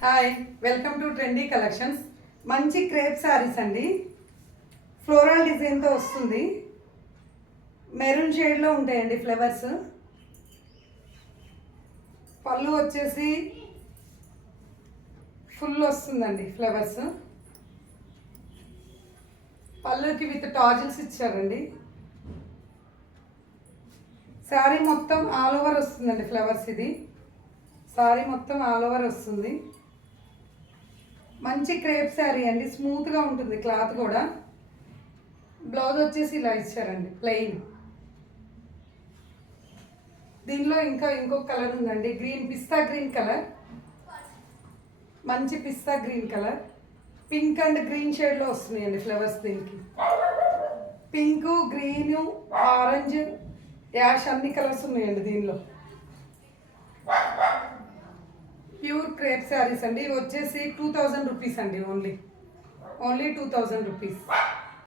Hi, welcome to trendy collections. మంచి crepe saris అండి. Floral డిజైన్తో వస్తుంది. మెరూన్ షేడ్లో ఉంటాయండి ఫ్లవర్స్. పళ్ళు వచ్చేసి ఫుల్ వస్తుందండి ఫ్లవర్స్. పళ్ళుకి విత్ టాజిల్స్ ఇచ్చారండి. శారీ మొత్తం ఆల్ ఓవర్ వస్తుందండి ఫ్లవర్స్. ఇది శారీ మొత్తం ఆల్ ఓవర్ వస్తుంది. మంచి క్రేప్ శారీ అండి, స్మూత్గా ఉంటుంది క్లాత్ కూడా. బ్లౌజ్ వచ్చేసి ఇలా ఇచ్చారండి ప్లెయిన్. దీనిలో ఇంకొక కలర్ ఉందండి, పిస్తా గ్రీన్ కలర్. మంచి pista green colour, pink and green షేడ్లో వస్తున్నాయండి ఫ్లవర్స్. దీనికి పింక్, గ్రీను, ఆరెంజ్, యాష్ అన్ని కలర్స్ ఉన్నాయండి దీనిలో. ప్యూర్ క్రేప్ శారీస్ అండి. ఇవి వచ్చేసి 2000 రూపీస్ అండి. Only 2000 rupees.